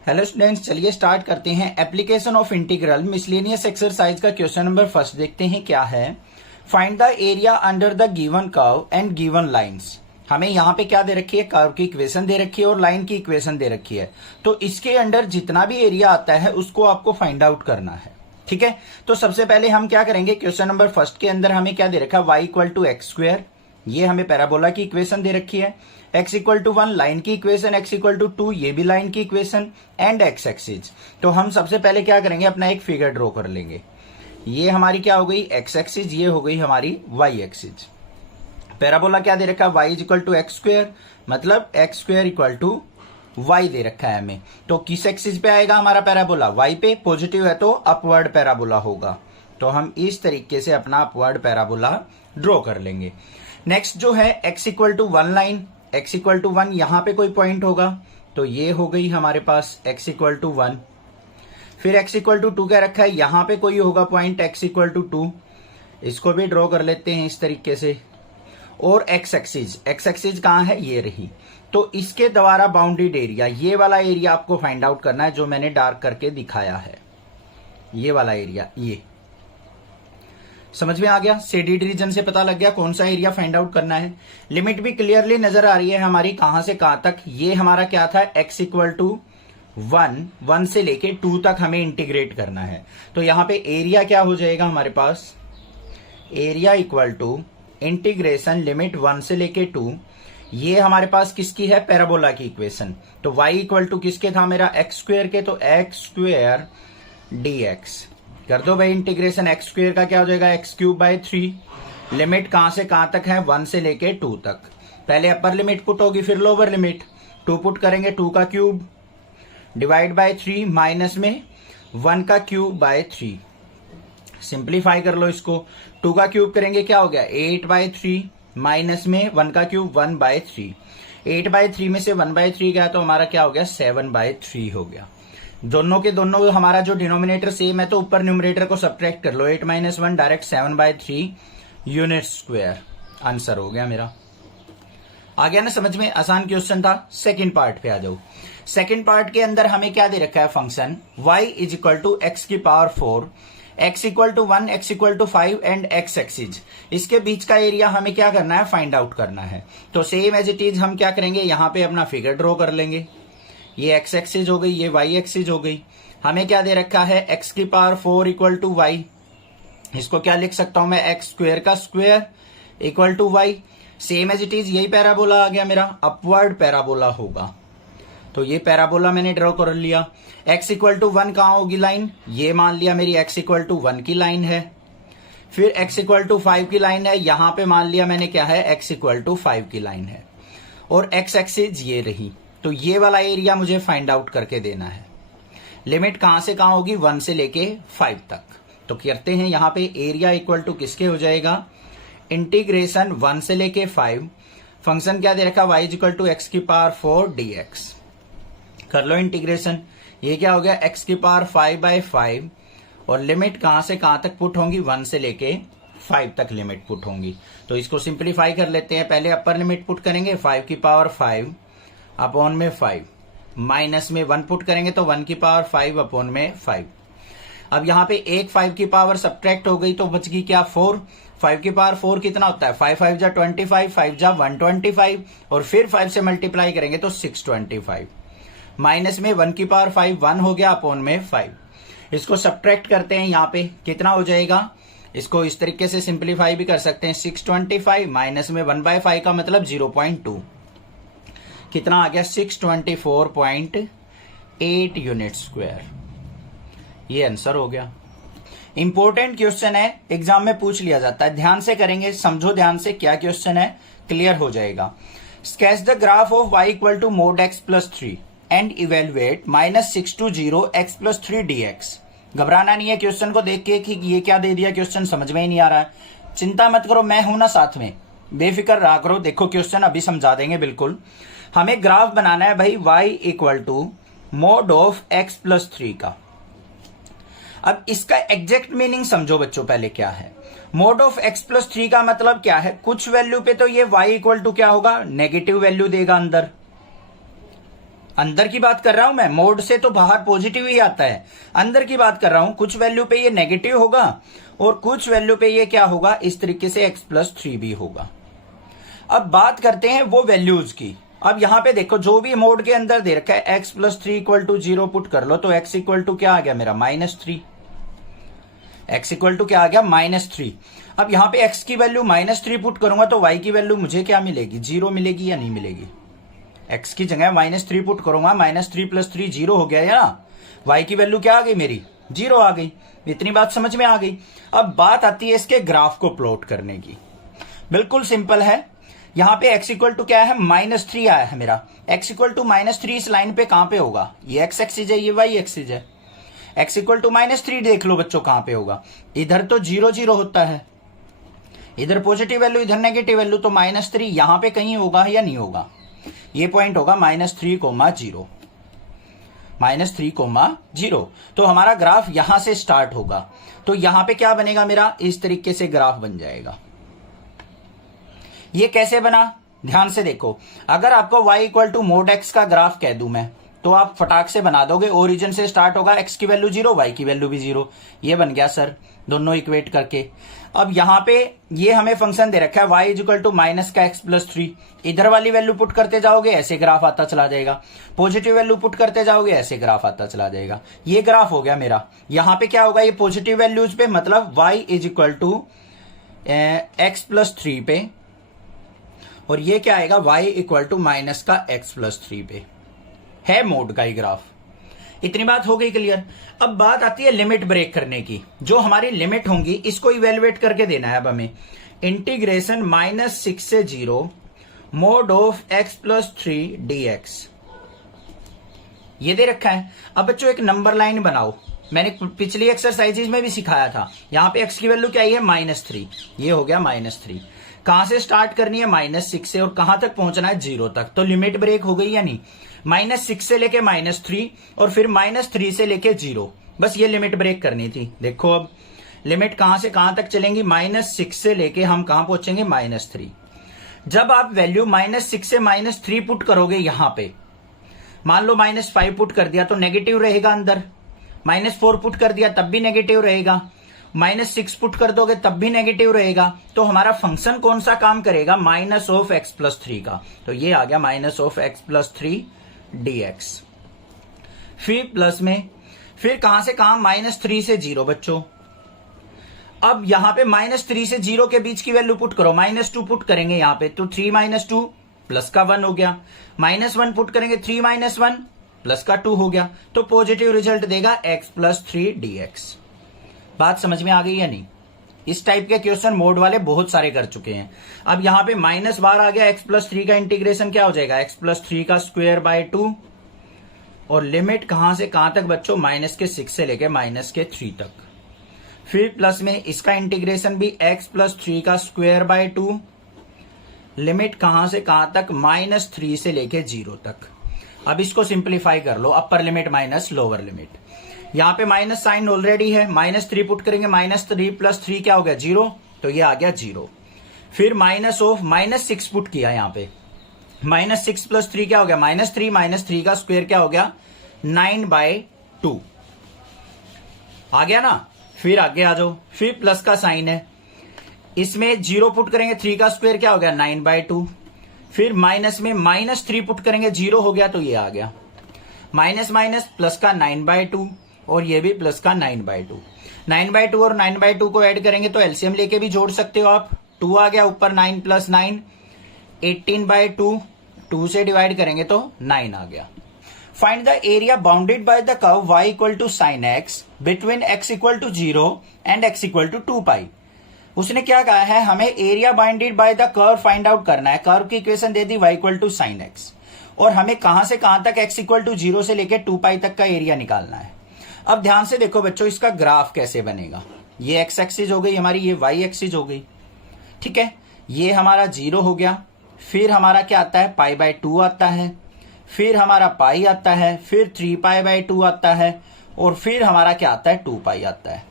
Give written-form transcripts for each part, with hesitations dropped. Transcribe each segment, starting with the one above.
Hello students, चलिए start करते हैं। Application of integral miscellaneous exercise का क्वेश्चन नंबर फर्स्ट देखते हैं क्या है। Find the area under the given curve and given lines. हमें यहाँ पे क्या दे रखी है, कर्व की इक्वेशन दे रखी है और लाइन की इक्वेशन दे रखी है। तो इसके अंडर जितना भी एरिया आता है उसको आपको फाइंड आउट करना है। ठीक है, तो सबसे पहले हम क्या करेंगे, क्वेश्चन नंबर फर्स्ट के अंदर हमें क्या दे रखा है, y equal to x square, ये हमें पैराबोला की इक्वेशन दे रखी है। x इक्वल टू 1 लाइन की इक्वेशन, x इक्वल टू 2 ये भी लाइन की इक्वेशन, एंड x एक्सिस। तो हम सबसे पहले क्या करेंगे, अपना एक फिगर ड्रॉ कर लेंगे। ये हमारी क्या हो गई, x एक्सिस, ये हो गई हमारी y एक्सिस। पैराबोला क्या दे रखा है, y equal to x square, मतलब x square equal to y दे रखा है हमें। तो किस एक्सिस पे आएगा हमारा पैराबोला, y पे। पॉजिटिव है तो अपवर्ड पैराबोला होगा। तो हम इस तरीके से अपना अपवर्ड पैराबोला ड्रॉ कर लेंगे। नेक्स्ट जो है x equal to 1 line, x equal to 1 यहां पे कोई पॉइंट होगा, तो ये हो गई हमारे पास x इक्वल टू 1। फिर x इक्वल टू 2 क्या रखा है, यहां पे कोई होगा पॉइंट x इक्वल टू 2, इसको भी ड्रॉ कर लेते हैं इस तरीके से। और x एक्सिस कहां है, ये रही। तो इसके द्वारा बाउंडेड एरिया, ये वाला एरिया आपको फाइंड आउट करना है जो मैंने डार्क करके दिखाया है, ये वाला एरिया। ये समझ में आ गया, शेडेड रीजन से पता लग गया कौन सा एरिया फाइंड आउट करना है। लिमिट भी क्लियरली नजर आ रही है हमारी, कहां से कहां तक। ये हमारा क्या था, x इक्वल टू 1 से लेके 2 तक हमें इंटीग्रेट करना है। तो यहां पे एरिया क्या हो जाएगा हमारे पास, area equal to integration limit 1 से लेके 2। ये हमारे पास किसकी है, पैराबोला की इक्वेशन। तो y इक्वल टू किसके था मेरा, एक्स स्क्वेयर के, तो एक्स स्क्वेयर dx कर दो भाई। इंटीग्रेशन एक्स स्क्वेयर का क्या हो जाएगा, एक्स क्यूब बाय 3। लिमिट कहां से कहां तक है, 1 से लेके 2 तक। पहले अपर लिमिट पुट होगी, फिर लोअर लिमिट। 2 पुट करेंगे, 2 का क्यूब डिवाइड बाय 3, माइनस में 1 का क्यूब बाय 3। सिंप्लीफाई कर लो इसको, 2 का क्यूब करेंगे क्या हो गया, 8 बाय 3, माइनस में 1 का क्यूब 1 बाय 3। 8 बाय 3 में से 1 बाय 3 गया तो हमारा क्या हो गया, 7 बाय 3 हो गया। दोनों के दोनों हमारा जो डिनोमिनेटर सेम है तो ऊपर न्यूमरेटर को सब्ट्रैक्ट कर लो। 8 minus 1 direct 7 by 3 unit square answer हो गया मेरा। आ गया ना समझ में, आसान क्वेश्चन था। सेकंड पार्ट पे आ जाओ। सेकंड पार्ट के अंदर हमें क्या दे रखा है, function y is equal to x की power 4, x equal to 1, x equal to 5 and x axis. इसके बीच का एरिया हमें क्या करना है, फाइंड आउट करना है। तो सेम एज इट इज हम क्या करेंगे, यहां पे अपना फिगर ड्रॉ कर लेंगे। ये x एक्सिस हो गई, ये y एक्सिस हो गई। हमें क्या दे रखा है, x की पावर 4 इक्वल टू y। इसको क्या लिख सकता हूं मैं, एक्स स्क्वेयर का square equal to y। Same as it is यही पैराबोला आ गया मेरा, अपवर्ड पैराबोला होगा। तो ये पैराबोला मैंने ड्रॉ कर लिया। x इक्वल टू 1 कहां होगी लाइन, ये मान लिया मेरी x इक्वल टू 1 की लाइन है। फिर x इक्वल टू 5 की लाइन है, यहां पे मान लिया मैंने क्या है, x इक्वल टू 5 की लाइन है। और x एक्सिस ये रही। तो ये वाला एरिया मुझे फाइंड आउट करके देना है। लिमिट कहां से कहां होगी, 1 से लेके 5 तक। तो करते हैं, यहां पे एरिया इक्वल टू किसके हो जाएगा, इंटीग्रेशन 1 से लेके 5। फंक्शन क्या दे रखा, y इक्वल टू एक्स की पावर 4 dx। कर लो इंटीग्रेशन, ये क्या हो गया, x की पावर 5 बाय 5। और लिमिट कहां से कहां तक पुट होंगी, 1 से लेके 5 तक लिमिट पुट होंगी। तो इसको सिंप्लीफाई कर लेते हैं। पहले अपर लिमिट पुट करेंगे, 5 की पावर 5 अपॉन में 5, माइनस में 1 पुट करेंगे तो 1 की पावर 5 अपॉन में 5। अब यहां पे एक 5 की पावर सब्ट्रैक्ट हो गई तो बच गई क्या, 4। 5 की पावर 4 कितना होता है, 5 5 जा 25, 5 जा 125, और फिर 5 से मल्टीप्लाई करेंगे तो 625। माइनस में 1 की पावर 5 1 हो गया अपॉन में 5। इसको सब्ट्रैक्ट करते हैं, यहां पे कितना हो जाएगा, इसको इस तरीके से सिंप्लीफाई भी कर सकते हैं। 625 माइनस में 1/5 का मतलब 0.2, कितना आ गया, 624.8 यूनिट स्क्वायर। ये आंसर हो गया। इंपॉर्टेंट क्वेश्चन है, एग्जाम में पूछ लिया जाता है, ध्यान से करेंगे, समझो ध्यान से क्या क्वेश्चन है, क्लियर हो जाएगा। Sketch the graph of y equal to mod x plus 3 and evaluate -6 to 0 x plus 3 dx। घबराना नहीं है क्वेश्चन को देख के कि ये क्या दे दिया, क्वेश्चन समझ में ही नहीं आ रहा है। चिंता मत करो, मैं हूं ना साथ में, बेफिक्र रहा करो। देखो क्वेश्चन अभी समझा देंगे बिल्कुल। हमें ग्राफ बनाना है भाई y equal to mod of x plus 3 का। अब इसका एग्जैक्ट मीनिंग समझो बच्चों, पहले क्या है मोड ऑफ x प्लस 3 का मतलब क्या है, कुछ वैल्यू पे तो ये y इक्वल टू क्या होगा, नेगेटिव वैल्यू देगा अंदर। अंदर की बात कर रहा हूं मैं, मोड से तो बाहर पॉजिटिव ही आता है, अंदर की बात कर रहा हूं। कुछ वैल्यू पे ये नेगेटिव होगा और कुछ वैल्यू पे ये क्या होगा, इस तरीके से x+3 भी होगा। अब बात करते हैं वो वैल्यूज की। अब यहां पे देखो जो भी मोड के अंदर दे रखा है x+3 = 0 पुट कर लो, तो x इक्वल क्या आ गया मेरा -3। x इक्वल क्या आ गया -3। अब यहां पे x की वैल्यू -3 पुट करूंगा तो y की वैल्यू मुझे क्या मिलेगी, 0 मिलेगी या नहीं मिलेगी। x की जगह -3 पुट करूंगा, -3 + 3 0 हो गया या ना। y की वैल्यू क्या आ गई मेरी, 0 आ गई। इतनी बात समझ में आ गई। अब बात आती है इसके ग्राफ को प्लॉट करने की। बिल्कुल सिंपल है। यहां पे x इक्वल क्या है, -3 आया है मेरा। x इक्वल -3 इस लाइन पे कहां पे होगा, ये x एक्सिस है, ये y एक्सिस है। x इक्वल -3 देख लो बच्चों कहां पे होगा, इधर तो 0 0 होता है, इधर पॉजिटिव वैल्यू इधर नेगेटिव वैल्यू, तो -3 यहां पे कहीं होगा या नहीं होगा। ये पॉइंट होगा -3, -0, -3, 0। तो हमारा ग्राफ यहां से स्टार्ट होगा। तो यहां पे क्या बनेगा मेरा, इस तरीके से ग्राफ बन जाएगा। ये कैसे बना, ध्यान से देखो। अगर आपको y = mod x का ग्राफ कह दूं मैं, तो आप फटाक से बना दोगे। ओरिजिन से स्टार्ट होगा, x की वैल्यू 0, y की वैल्यू भी 0। ये बन गया सर, दोनों इक्वेट करके। अब यहां पे ये हमें फंक्शन दे रखा है y = -x+3। इधर वाली वैल्यू पुट करते जाओगे ऐसे ग्राफ आता चला जाएगा, पॉजिटिव वैल्यू पुट करते जाओगे ऐसे ग्राफ आता चला जाएगा। ये ग्राफ हो गया मेरा। यहां पे क्या होगा, ये पॉजिटिव वैल्यूज पे, मतलब y = x+3 पे, और ये क्या आएगा, y = -x+3 पे है मोड का ही ग्राफ। इतनी बात हो गई क्लियर। अब बात आती है लिमिट ब्रेक करने की। जो हमारी लिमिट होंगी इसको इवेलुएट करके देना है अब हमें। इंटीग्रेशन -6 से 0 mod ऑफ x+3 dx, ये दे रखा है। अब बच्चों एक नंबर लाइन बनाओ, मैंने पिछली एक्सरसाइजेज में भी सिखाया था। यहां पे x की वैल्यू क्या है, -3। ये हो गया -3। कहां से स्टार्ट करनी है, -6 से, और कहां तक पहुंचना है, 0 तक। तो लिमिट ब्रेक हो गई या नहीं, -6 से लेके -3 और फिर -3 से लेके 0। बस ये लिमिट ब्रेक करनी थी। देखो अब लिमिट कहां से कहां तक चलेंगी, -6 से लेके हम कहां पहुंचेंगे, -3। जब आप वैल्यू -6 से -3 पुट करोगे, यहां पे मान लो -5 पुट कर दिया तो नेगेटिव रहेगा अंदर, -4 पुट कर दिया तब भी नेगेटिव रहेगा, -6 पुट कर दोगे तब भी नेगेटिव रहेगा। तो हमारा फंक्शन कौन सा काम करेगा, -x+3 का। तो ये आ गया -x+3 dx। फिर प्लस में, फिर कहां से कहां, -3 से 0 बच्चों। अब यहां पे -3 से 0 के बीच की वैल्यू पुट करो, -2 पुट करेंगे यहां पे, तो 3 - 2 प्लस का 1 हो गया। -1 पुट करेंगे, 3 - 1 प्लस का 2 हो गया। तो पॉजिटिव रिजल्ट देगा x+3 dx। बात समझ में आ गई या नहीं। इस टाइप के क्वेश्चन मोड वाले बहुत सारे कर चुके हैं। अब यहां पे माइनस बार आ गया, x+3 का इंटीग्रेशन क्या हो जाएगा, x+3 का स्क्वायर बाय 2, और लिमिट कहां से कहां तक बच्चों, -6 से लेके -3 तक। फिर प्लस में इसका इंटीग्रेशन भी x+3 का स्क्वायर बाय 2, लिमिट कहां से कहां तक, -3 से लेके 0 तक। अब इसको सिंप्लीफाई कर लो, upper limit minus lower limit. यहां पे माइनस साइन ऑलरेडी है, -3 पुट करेंगे, -3 + 3 क्या हो गया, 0। तो ये आ गया 0। फिर -6 पुट किया, यहां पे -6 + 3 क्या हो गया, -3 -3 का स्क्वायर क्या हो गया, 9/2 आ गया ना। फिर आगे आ जाओ, फिर प्लस का साइन है, इसमें 0 पुट करेंगे, 3 का स्क्वायर क्या हो गया, 9/2। फिर माइनस में -3 पुट करेंगे, 0 हो गया, तो ये आ गया माइनस प्लस का 9/2, और ये भी प्लस का 9/2। 9/2 और 9/2 को ऐड करेंगे तो एलसीएम लेके भी जोड़ सकते हो आप। 2 आ गया ऊपर, 9 + 9 18/2, 2 से डिवाइड करेंगे तो 9 आ गया। Find the area bounded by the curve y = sin x between x = 0 and x = 2π। उसने क्या कहा है, हमें area bounded by the curve find out करना है। कर्व की इक्वेशन दे दी y = sin x, और हमें कहां से कहां तक x = 0 से लेकर 2π तक का एरिया निकालना है। अब ध्यान से देखो बच्चों, इसका ग्राफ कैसे बनेगा। ये x एक्सिस हो गई हमारी, ये y एक्सिस हो गई, ठीक है। ये हमारा 0 हो गया, फिर हमारा क्या आता है, π/2 आता है, फिर हमारा पाई आता है, फिर 3π/2 आता है, और फिर हमारा क्या आता है, 2π आता है।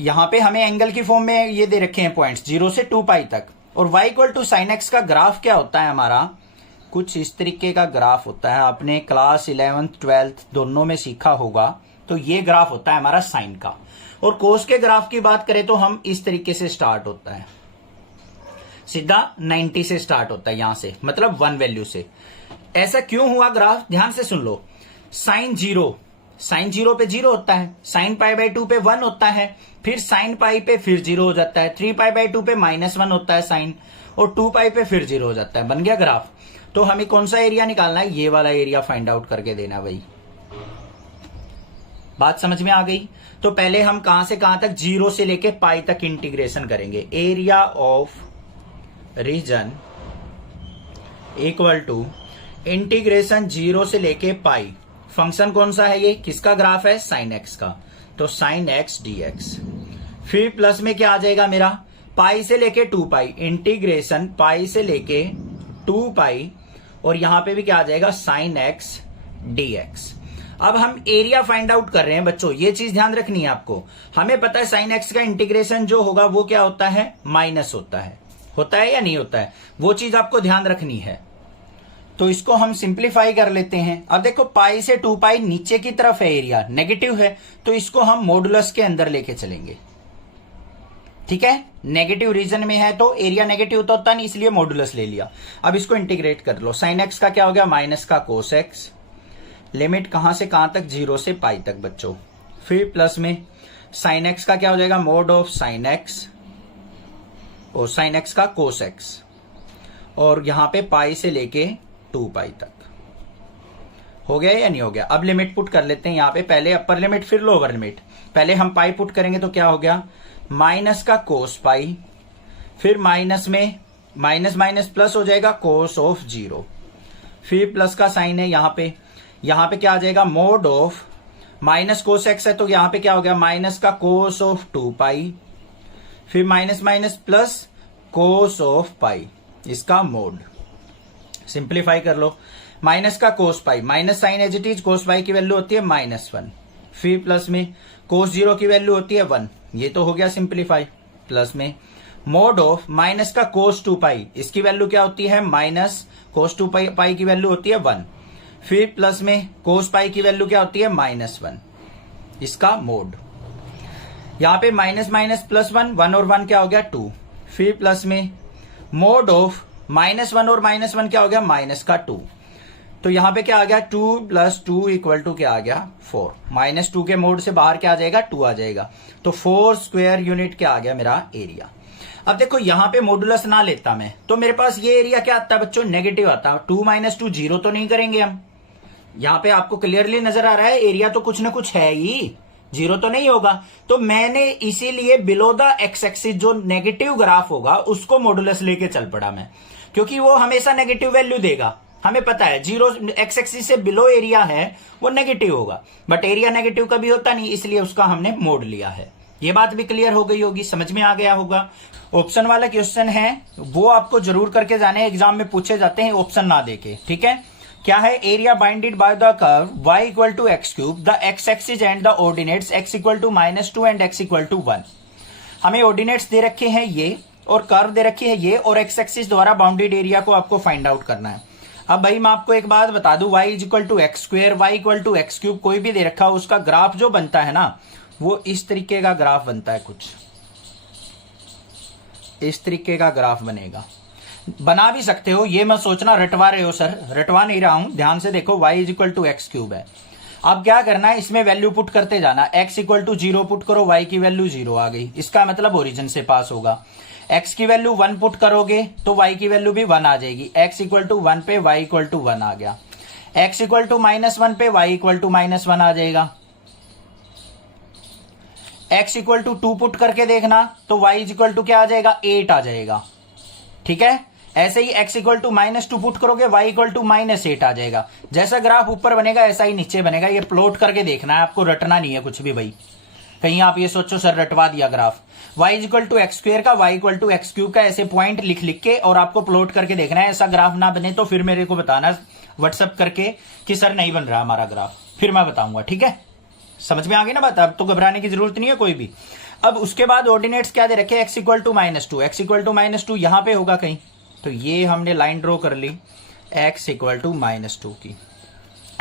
यहां पे हमें एंगल की फॉर्म में ये दे रखे हैं पॉइंट्स 0 से 2π तक। और y = sin x का ग्राफ क्या होता है हमारा, कुछ इस तरीके का ग्राफ होता है, आपने क्लास 11th 12th दोनों में सीखा होगा। तो ये ग्राफ होता है हमारा साइन का। और कोस के ग्राफ की बात करें तो हम इस तरीके से स्टार्ट होता है, सीधा 90 से स्टार्ट होता है, यहां से मतलब 1 वैल्यू से। ऐसा क्यों हुआ ग्राफ, ध्यान से सुन लो। साइन जीरो पे 0 होता है, साइन पाई बाई 2 पे 1 होता है, फिर साइन पाई पे फिर 0 हो जाता है, 3 पाई बाई 2 पे -1 होता है साइन, और 2 पाई पे फिर 0 हो जाता है। बन गया ग्राफ। तो हमें कौन सा एरिया निकालना है, ये वाला एरिया फाइंड आउट करके देना भाई। बात समझ में आ गई। तो पहले हम कहां से कहां तक, 0 से लेके पाई तक इंटीग्रेशन करेंगे। Area of region equal to integration 0 से लेके पाई। फंक्शन कौन सा है, ये किसका ग्राफ है, साइन एक्स का। तो साइन एक्स dx। फिर प्लस में क्या आ जाएगा मेरा, पाई से लेके 2 पाई, इंटीग्रेशन पाई से लेके 2 पाई, और यहां पे भी क्या आ जाएगा, साइन एक्स dx। अब हम एरिया फाइंड आउट कर रहे हैं बच्चों, ये चीज ध्यान रखनी है आपको। हमें पता है साइन एक्स का इंटीग्रेशन जो होगा वो क्या होता है, माइनस होता है या नहीं होता है, वो चीज आपको ध्यान रखनी है। तो इसको हम सिंप्लीफाई कर लेते हैं। अब देखो पाई से 2 पाई नीचे की तरफ है, एरिया नेगेटिव है, तो इसको हम मॉडुलस के अंदर लेके चलेंगे। ठीक है, नेगेटिव रीजन में है तो एरिया नेगेटिव तो होता नहीं, इसलिए मॉडुलस ले लिया। अब इसको इंटीग्रेट कर लो। साइन एक्स का क्या हो गया, माइनस का कोस एक्स। लिमिट कहां से कहां तक, 0 से पाई तक बच्चों। फिर प्लस में साइन एक्स का क्या हो जाएगा, मोड ऑफ साइन एक्स, और साइन एक्स का कोस एक्स, और यहां पे पाई से लेके 2 पाई तक। हो गया या नहीं हो गया। अब लिमिट पुट कर लेते हैं यहां पे, पहले अपर लिमिट फिर लोअर लिमिट। पहले हम पाई पुट करेंगे तो क्या हो गया, माइनस का कोस पाई, फिर माइनस में माइनस माइनस प्लस हो जाएगा कोस ऑफ 0, फिर प्लस का साइन है यहां पे क्या आ जाएगा, mode of minus cos x है, तो यहां पे क्या हो गया, माइनस का कोस ऑफ 2 पाई, फिर minus minus plus cos of pi, इसका मोड। सिंप्लीफाई कर लो। माइनस का cos pi, minus sine as it is, cos pi की वैल्यू होती है -1, फिर प्लस में कोस 0 की वैल्यू होती है 1, ये तो हो गया सिंप्लीफाई। प्लस में मोड ऑफ माइनस का कोस 2 पाई, इसकी वैल्यू क्या होती है, माइनस कोस 2 पाई की वैल्यू होती है 1, फिर प्लस में कोस पाई की वैल्यू क्या होती है, -1, इसका मोड। यहां पे माइनस माइनस प्लस 1 और 1 क्या हो गया 2, फिर प्लस में मोड ऑफ -1 और -1 क्या हो गया, माइनस का 2, तो यहां पे क्या आ गया, 2 + 2 इक्वल टू क्या आ गया 4। -2 के मोड से बाहर क्या आ जाएगा, 2 आ जाएगा, तो 4 स्क्वायर यूनिट क्या आ गया मेरा एरिया। अब देखो यहां पे मॉडुलस ना लेता मैं, तो मेरे पास ये एरिया क्या आता है बच्चों, नेगेटिव आता है। 2 - 2 0 तो नहीं करेंगे हम। यहां पे आपको क्लियरली नजर आ रहा है एरिया तो कुछ ना कुछ है ही, 0 तो नहीं होगा। तो मैंने इसीलिए बिलो द एक्स एक्सिस जो नेगेटिव ग्राफ होगा उसको मॉडुलस लेके चल पड़ा मैं, क्योंकि वो हमेशा नेगेटिव वैल्यू देगा। हमें पता है 0 एक्स एक्सिस से बिलो एरिया है वो नेगेटिव होगा, बट एरिया नेगेटिव कभी होता नहीं, इसलिए उसका हमने मोड लिया है। ये बात भी क्लियर हो गई होगी, समझ में आ गया होगा। ऑप्शन वाला क्वेश्चन है वो आपको जरूर करके जाने, एग्जाम में पूछे जाते हैं ऑप्शन ना देके। ठीक है, क्या है, area bounded by the curve y equal to x cube, the x axis and the ordinates x equal to -2 and x equal to 1। हमें ऑर्डिनेट्स दे रखे हैं ये, और कर्व दे रखी है ये, और एक्स एक्सिस द्वारा बाउंडेड एरिया को आपको फाइंड आउट करना है। अब भाई मैं आपको एक बात बता दूं, y equal to x square, y equal to x cube कोई भी दे रखा हो, उसका ग्राफ जो बनता है ना वो इस तरीके का ग्राफ बनता है, कुछ इस तरीके का ग्राफ बनेगा। बना भी सकते हो, ये मत सोचना रटवा रहे हो सर, रटवा नहीं रहा हूं, ध्यान से देखो। y equal to x cube है, अब क्या करना है, इसमें वैल्यू पुट करते जाना। x इक्वल टू 0 पुट करो, y की वैल्यू 0 आ गई, इसका मतलब ओरिजिन से पास होगा। x की वैल्यू 1 पुट करोगे तो y की वैल्यू भी 1 आ जाएगी। x इक्वल टू 1 पे y इक्वल टू 1 आ गया, x इक्वल टू -1 पे y इक्वल टू -1 आ जाएगा। x इक्वल टू 2 पुट करके देखना तो y इक्वल टू क्या आ जाएगा, 8 आ जाएगा। ठीक है, ऐसे ही x इक्वल टू -2 पुट करोगे, y इक्वल टू -8 आ जाएगा। जैसा ग्राफ ऊपर बनेगा ऐसा ही नीचे बनेगा, ये प्लॉट करके देखना है, आपको रटना नहीं है कुछ भी भाई। कहीं आप ये सोचो सर रटवा दिया graph. y equal to x square का, y equal to x cube का, ऐसे पॉइंट लिख लिख के और आपको प्लॉट करके देखना है। ऐसा ग्राफ ना बने तो फिर मेरे को बताना व्हाट्सएप करके कि सर नहीं बन रहा हमारा ग्राफ, फिर मैं बताऊंगा। ठीक है, समझ में आ गई ना बात, अब तो घबराने की जरूरत नहीं है कोई भी। अब उसके बाद ऑर्डिनेट्स क्या दे रखे, x equal to -2, x equal to -2 यहां पे होगा कहीं, तो ये हमने लाइन ड्रॉ कर ली, x इक्वल टू -2 की।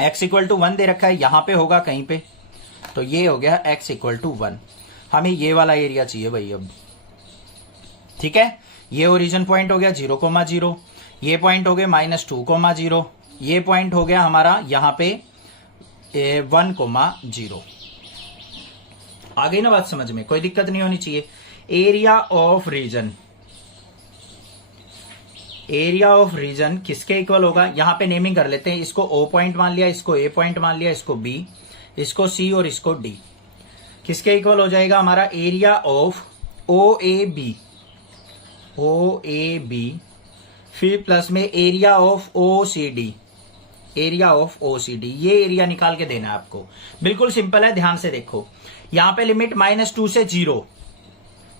x इक्वल टू 1 दे रखा है, यहां पे होगा कहीं पे, तो ये हो गया x इक्वल टू 1। हमें ये वाला एरिया चाहिए भाई अब, ठीक है। ये ओरिजिन पॉइंट हो गया 0,0, ये पॉइंट हो गया -2,0, ये पॉइंट हो गया हमारा यहां पे 1,0। आ गई ना बात समझ में, कोई दिक्कत नहीं होनी चाहिए। Area of region, area of region किसके इक्वल होगा, यहां पे नेमिंग कर लेते हैं। इसको O पॉइंट मान लिया, इसको A पॉइंट मान लिया, इसको B, इसको C और इसको D। किसके इक्वल हो जाएगा हमारा एरिया ऑफ OAB, OAB, फिर प्लस में area of OCD, area of OCD। ये एरिया निकाल के देना है आपको, बिल्कुल सिंपल है, ध्यान से देखो। यहां पे लिमिट -2 से 0,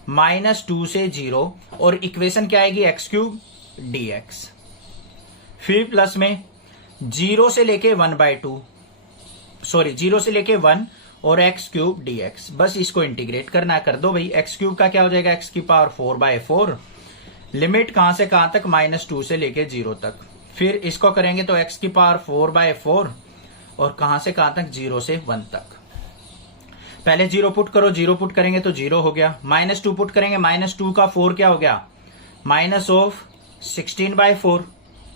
-2 से 0, और इक्वेशन क्या आएगी x³ dx, फिर प्लस में 0 से लेके 1/2, सॉरी 0 से लेके 1 और x³ dx। बस इसको इंटीग्रेट करना है, कर दो भाई। x³ का क्या हो जाएगा, x की पावर 4/4, लिमिट कहां से कहां तक, -2 से लेके 0 तक। फिर इसको करेंगे तो x की पावर 4/4 और कहां से कहां तक, 0 से 1 तक। पहले 0 पुट करो, 0 पुट करेंगे तो 0 हो गया, -2 पुट करेंगे, -2 का 4 क्या हो गया, -16/4।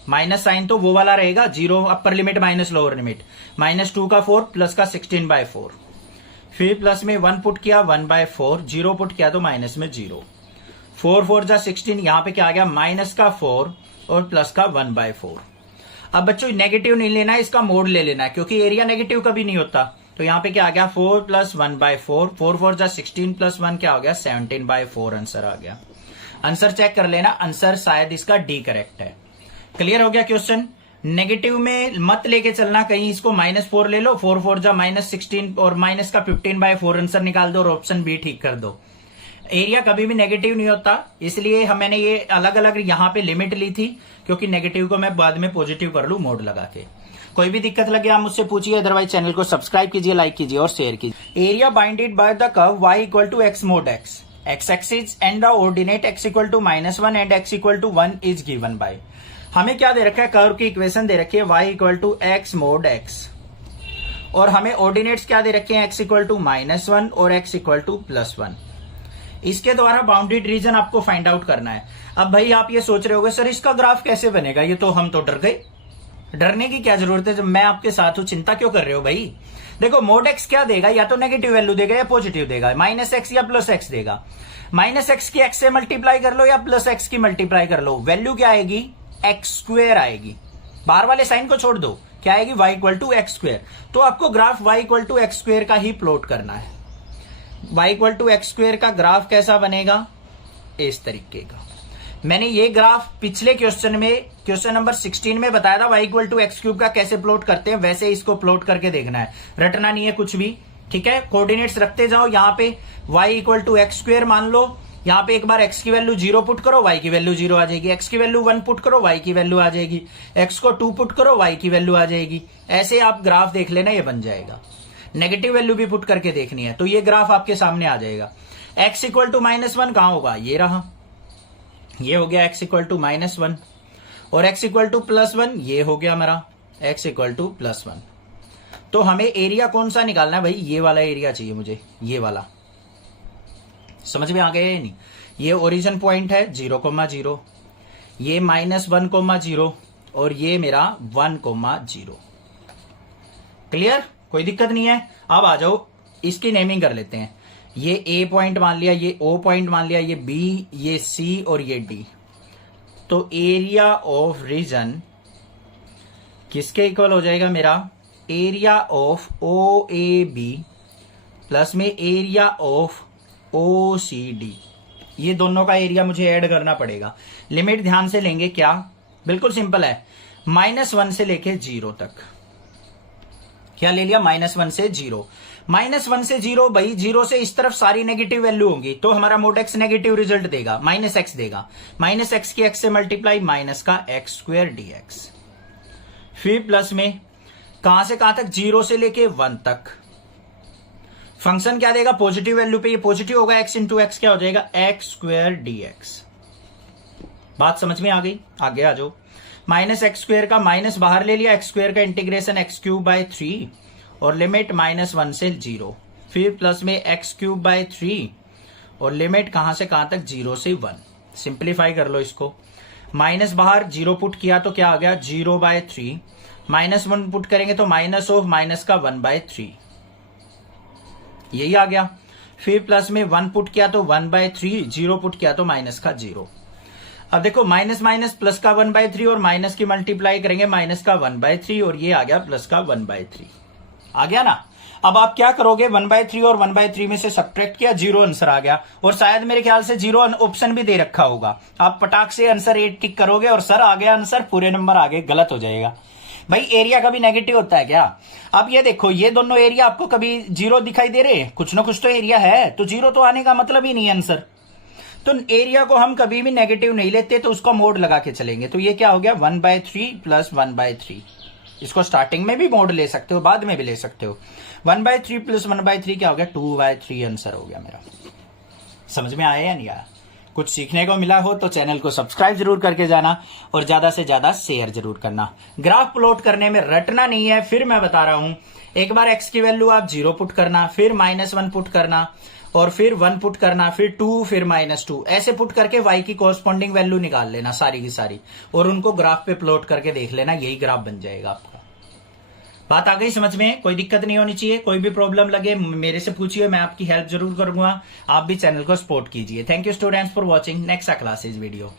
माइनस साइन तो वो वाला रहेगा, 0 अपर लिमिट माइनस लोअर लिमिट, -2 का 4 प्लस का 16/4। फिर प्लस में 1 पुट किया 1/4, 0 पुट किया तो माइनस में 0, 4 4 जा 16, यहां पे क्या आ गया, माइनस का 4 और प्लस का 1/4। अब बच्चों नेगेटिव नहीं लेना है, इसका मोड ले लेना है, क्योंकि एरिया नेगेटिव कभी नहीं होता। तो यहां पे क्या आ गया, 4 + 1/4, 4 4 जा 16 प्लस 1 क्या हो गया, 17/4 आंसर आ गया। आंसर चेक कर लेना, आंसर शायद इसका डी करेक्ट है। क्लियर हो गया क्वेश्चन। नेगेटिव में मत लेके चलना कहीं, इसको -4 ले लो, 4 4 जा -16 और माइनस का 15/4 आंसर निकाल दो और ऑप्शन बी ठीक कर दो। एरिया कभी भी नेगेटिव नहीं होता, इसलिए मैंने ये अलग अलग यहां पे लिमिट ली थी, क्योंकि नेगेटिव को मैं बाद में पॉजिटिव कर लू मोड लगा के। कोई भी दिक्कत लगे आप मुझसे पूछिए, अदरवाइज चैनल को सब्सक्राइब कीजिए, लाइक कीजिए और शेयर कीजिए। Area bounded by the curve y = x mod x, x-axis and the ordinate x = -1 and x = 1 is given by। हमें क्या दे रखा है, कर्व की इक्वेशन दे रखी है y = x mod x, और हमें ऑर्डिनेट्स क्या दे रखे हैं, x = -1 और x = +1। इसके द्वारा बाउंडेड रीजन आपको फाइंड आउट करना है। अब भाई आप ये सोच रहे होगे सर इसका ग्राफ कैसे बनेगा, ये तो हम तो डर गए। डरने की क्या जरूरत है, जब मैं आपके साथ हूं, चिंता क्यों कर रहे हो भाई। देखो मोड x क्या देगा, या तो नेगेटिव वैल्यू देगा या पॉजिटिव देगा, -x या +x देगा। -x की x से मल्टीप्लाई कर लो या +x की मल्टीप्लाई कर लो, वैल्यू क्या आएगी, x² आएगी। बाहर वाले साइन को छोड़ दो, क्या आएगी, y = x²। तो आपको ग्राफ y = x² का ही प्लॉट करना है। y = x² का ग्राफ कैसा बनेगा, इस तरीके का। मैंने ये ग्राफ पिछले क्वेश्चन में, क्वेश्चन नंबर 16 में बताया था, y = x³ का कैसे प्लॉट करते हैं, वैसे इसको प्लॉट करके देखना है, रटना नहीं है कुछ भी, ठीक है। कोऑर्डिनेट्स रखते जाओ, यहां पे y = x² मान लो, यहां पे एक बार x की वैल्यू 0 पुट करो, y की वैल्यू 0 आ जाएगी, x की वैल्यू 1 पुट करो, y की वैल्यू आ जाएगी, x को 2 पुट करो, y की वैल्यू आ जाएगी। ऐसे आप ग्राफ देख लेना, ये बन जाएगा। नेगेटिव वैल्यू भी पुट करके देखनी है, तो ये ग्राफ आपके सामने आ जाएगा। x = -1 कहां होगा, ये रहा, ये हो गया x = -1, और x = +1 ये हो गया हमारा x = +1। तो हमें एरिया कौन सा निकालना है भाई, ये वाला एरिया चाहिए मुझे, ये वाला। समझ में आ गया या नहीं। ये ओरिजिन पॉइंट है 0,0, ये -1,0 और ये मेरा 1,0। क्लियर, कोई दिक्कत नहीं है। अब आ जाओ, इसकी नेमिंग कर लेते हैं। ये A पॉइंट मान लिया, ये O पॉइंट मान लिया, ये B, ये C और ये D। तो एरिया ऑफ रीजन किसके इक्वल हो जाएगा मेरा, एरिया ऑफ OAB प्लस में एरिया ऑफ OCD। ये दोनों का एरिया मुझे ऐड करना पड़ेगा। लिमिट ध्यान से लेंगे, क्या, बिल्कुल सिंपल है, -1 से लेके 0 तक। क्या ले लिया, -1 से 0, -1 से 0 भाई, 0 से इस तरफ सारी नेगेटिव वैल्यू होंगी, तो हमारा मोड x नेगेटिव रिजल्ट देगा, -x देगा, -x की x से मल्टीप्लाई, माइनस का x² dx। फिर प्लस में कहां से कहां तक, 0 से लेके 1 तक। फंक्शन क्या देगा, पॉजिटिव वैल्यू पे ये पॉजिटिव होगा, x × x क्या हो जाएगा, x² dx। बात समझ में आ गई, आगे आ जाओ। माइनस एक्स स्क्वेयर का माइनस बाहर ले लिया, एक्स स्क्वेयर का इंटीग्रेशन एक्स क्यूब बाय 3 और लिमिट -1 से 0, फिर प्लस में एक्स क्यूब बाय 3 और लिमिट कहां से कहां तक 0 से 1। सिंप्लीफाई कर लो इसको, माइनस बाहर 0 पुट किया तो क्या आ गया 0/3, -1 पुट करेंगे तो माइनस ऑफ माइनस का 1/3, यही आ गया। फिर प्लस में 1 पुट किया तो 1/3, 0 पुट किया तो माइनस का 0। अब देखो माइनस माइनस प्लस का 1/3 और माइनस की मल्टीप्लाई करेंगे माइनस का 1/3 और ये आ गया प्लस का 1/3, आ गया ना। अब आप क्या करोगे, 1/3 और 1/3 में से सब्ट्रैक्ट किया, 0 आंसर आ गया। और शायद मेरे ख्याल से 0 ऑप्शन भी दे रखा होगा, आप पटाख से आंसर 8 टिक करोगे और सर आ गया आंसर, पूरे नंबर आ गए, गलत हो जाएगा। भाई एरिया कभी नेगेटिव होता है क्या? अब ये देखो ये दोनों एरिया आपको कभी 0 दिखाई दे रहे हैं, कुछ ना कुछ तो एरिया है, तो 0 तो आने का मतलब ही नहीं है आंसर। तो एरिया को हम कभी भी नेगेटिव नहीं लेते, तो उसका मोड लगा के चलेंगे। तो ये क्या हो गया 1/3 प्लस 1/3, इसको स्टार्टिंग में भी मोड ले सकते हो, बाद में भी ले सकते हो। 1/3 प्लस 1/3 क्या हो गया 2/3 आंसर हो गया मेरा। समझ में आया या नहीं आया? कुछ सीखने को मिला हो तो चैनल को सब्सक्राइब जरूर करके जाना और ज्यादा से ज्यादा शेयर जरूर करना। ग्राफ प्लॉट करने में रटना नहीं है, फिर मैं बता रहा हूं, एक बार एक्स की वैल्यू आप 0 पुट करना, फिर -1 पुट करना और फिर 1 पुट करना, फिर 2, फिर -2, ऐसे पुट करके y की कॉरस्पॉन्डिंग वैल्यू निकाल लेना सारी की सारी और उनको ग्राफ पे प्लॉट करके देख लेना, यही ग्राफ बन जाएगा आपका। बात आ गई समझ में? कोई दिक्कत नहीं होनी चाहिए, कोई भी प्रॉब्लम लगे मेरे से पूछिए, मैं आपकी हेल्प जरूर करूंगा। आप भी चैनल को सपोर्ट कीजिए। Thank you students for watching next classes video.